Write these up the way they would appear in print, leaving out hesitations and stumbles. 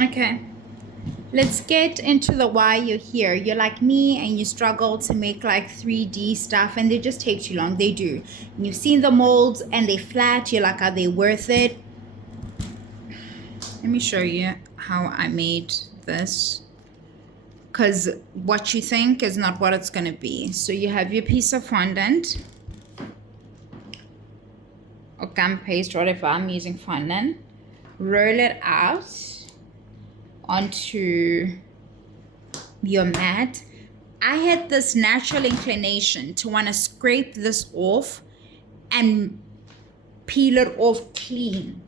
Okay. Let's get into the why you're here. You're like me and you struggle to make like 3D stuff and they just take too long. They do. And you've seen the molds and they flat. You're like, are they worth it? Let me show you how I made this. Because what you think is not what it's going to be. So you have your piece of fondant. Or gum paste, whatever. I'm using fondant. Roll it out onto your mat. I had this natural inclination to want to scrape this off and peel it off clean.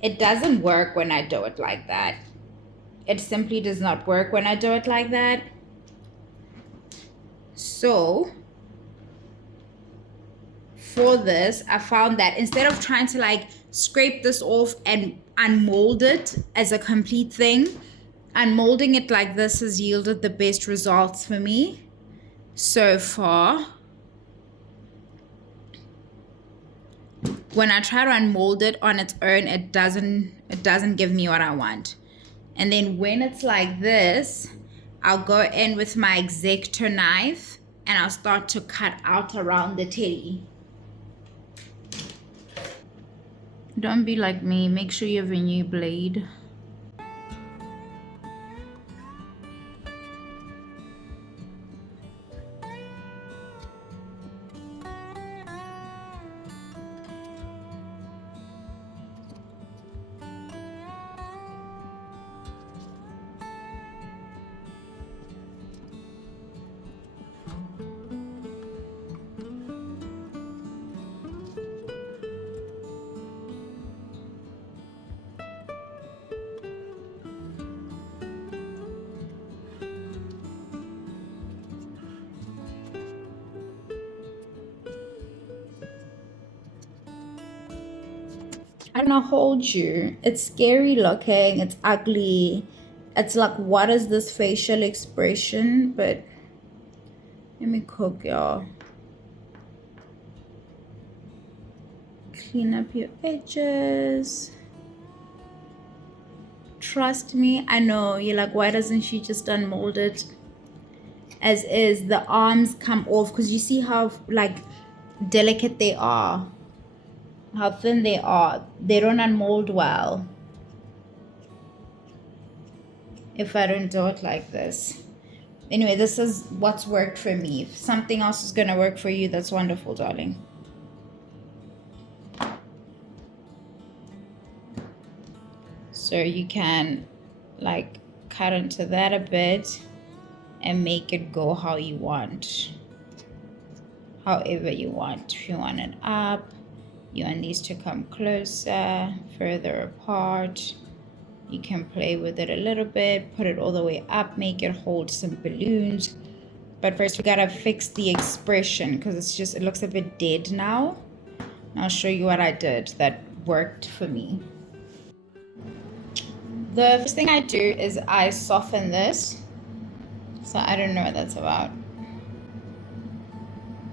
It doesn't work when I do it like that. It simply does not work when I do it like that. So for this, I found that instead of trying to like scrape this off and unmold it as a complete thing, unmolding it like this has yielded the best results for me so far. When I try to unmold it on its own, it doesn't give me what I want. And then when it's like this, I'll go in with my X-Acto knife and I'll start to cut out around the teddy. Don't be like me. Make sure you have a new blade. I don't know, hold you. It's scary looking. It's ugly. It's like, what is this facial expression? But let me cook, y'all. Clean up your edges. Trust me, I know. You're like, why doesn't she just unmold it as is? The arms come off because you see how like delicate they are. How thin they are. They don't unmold well if I don't do it like this. Anyway, this is what's worked for me. If something else is gonna work for you, that's wonderful, darling. So you can like cut into that a bit and make it go how you want, however you want. If you want it up, you want these to come closer, further apart. You can play with it a little bit, put it all the way up, make it hold some balloons. But first we gotta fix the expression because it looks a bit dead now. I'll show you what I did that worked for me. The first thing I do is I soften this. So I don't know what that's about.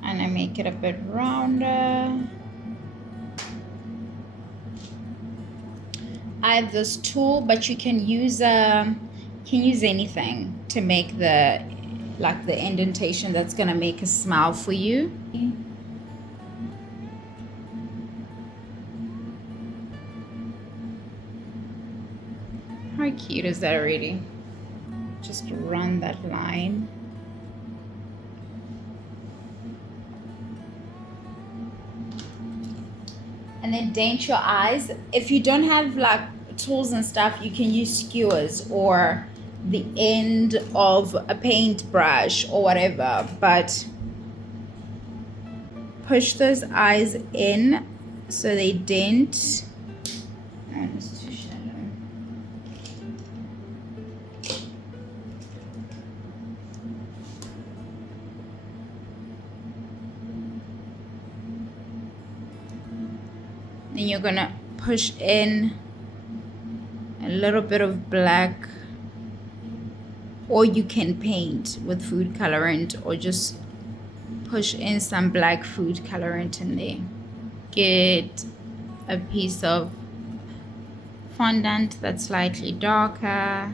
And I make it a bit rounder. I have this tool, but you can use anything to make the indentation that's gonna make a smile for you. How cute is that already? Just run that line. And then dent your eyes. If you don't have like tools and stuff, you can use skewers or the end of a paintbrush or whatever, but push those eyes in so they dent. Oh, it's too shallow. Then you're gonna push in a little bit of black, or you can paint with food colorant or just push in some black food colorant in there. Get a piece of fondant that's slightly darker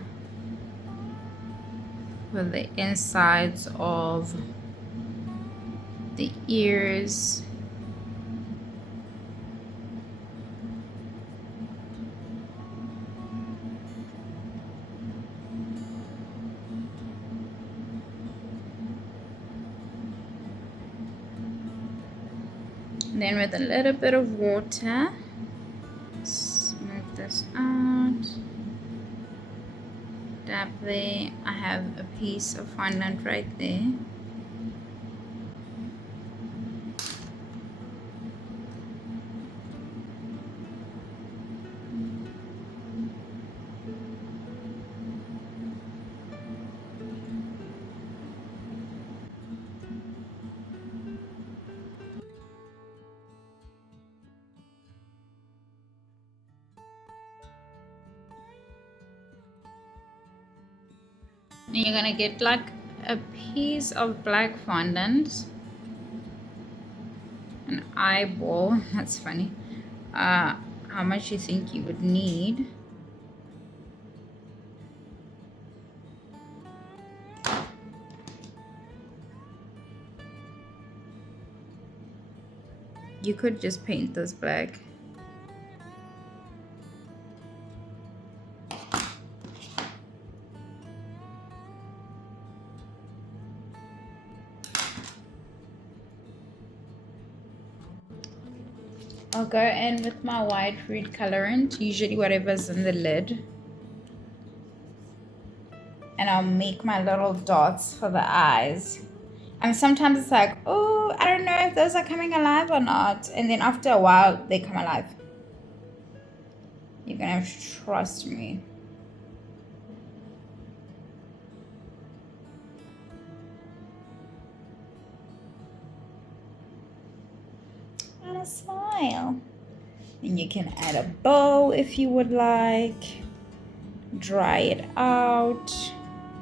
for the insides of the ears. Then with a little bit of water, smooth this out. Dab there. I have a piece of fondant right there. And you're gonna get like a piece of black fondant, an eyeball. That's funny. How much you think you would need? You could just paint this black. I'll go in with my white food colorant, usually whatever's in the lid. And I'll make my little dots for the eyes. And sometimes it's like, oh, I don't know if those are coming alive or not. And then after a while, they come alive. You're gonna have to trust me. And a smile. And you can add a bow if you would like. Dry it out.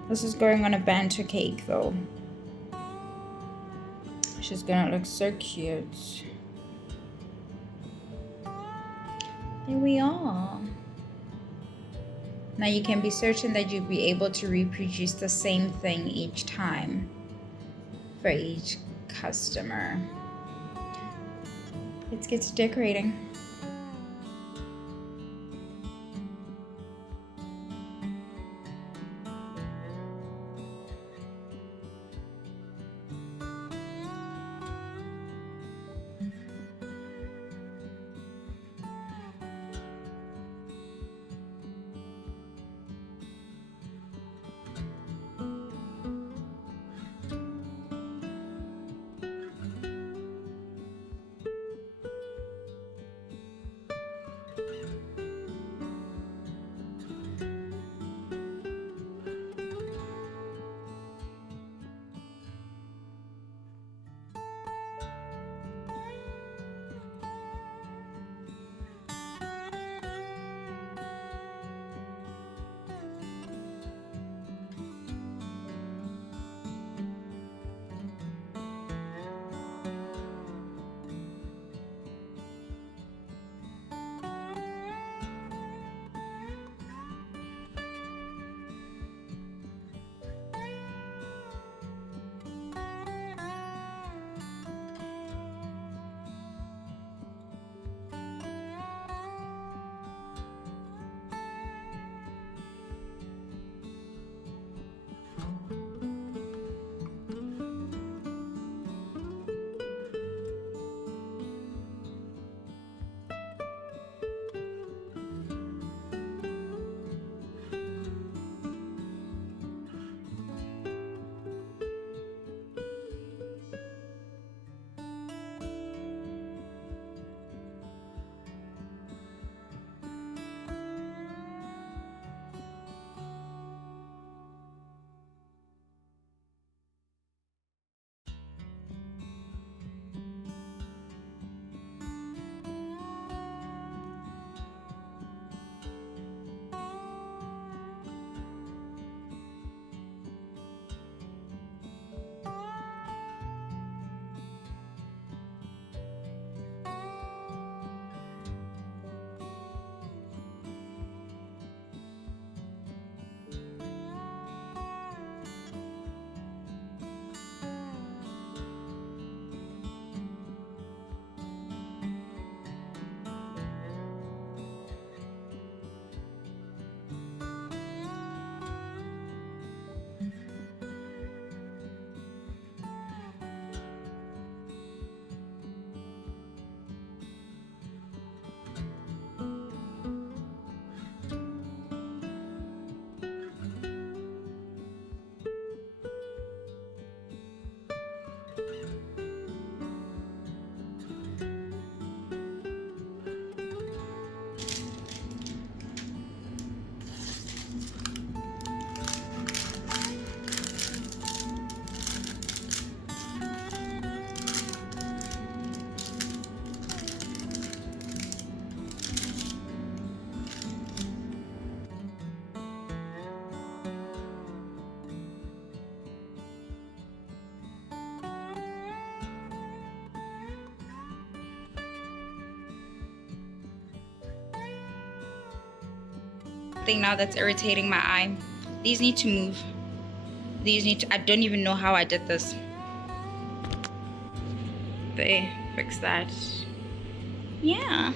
This is going on a Bento cake though. She's gonna look so cute. There we are. Now you can be certain that you'll be able to reproduce the same thing each time for each customer. Let's get to decorating. thing now that's irritating my eye. These need to move. These need to, I don't even know how I did this. There, fix that. Yeah.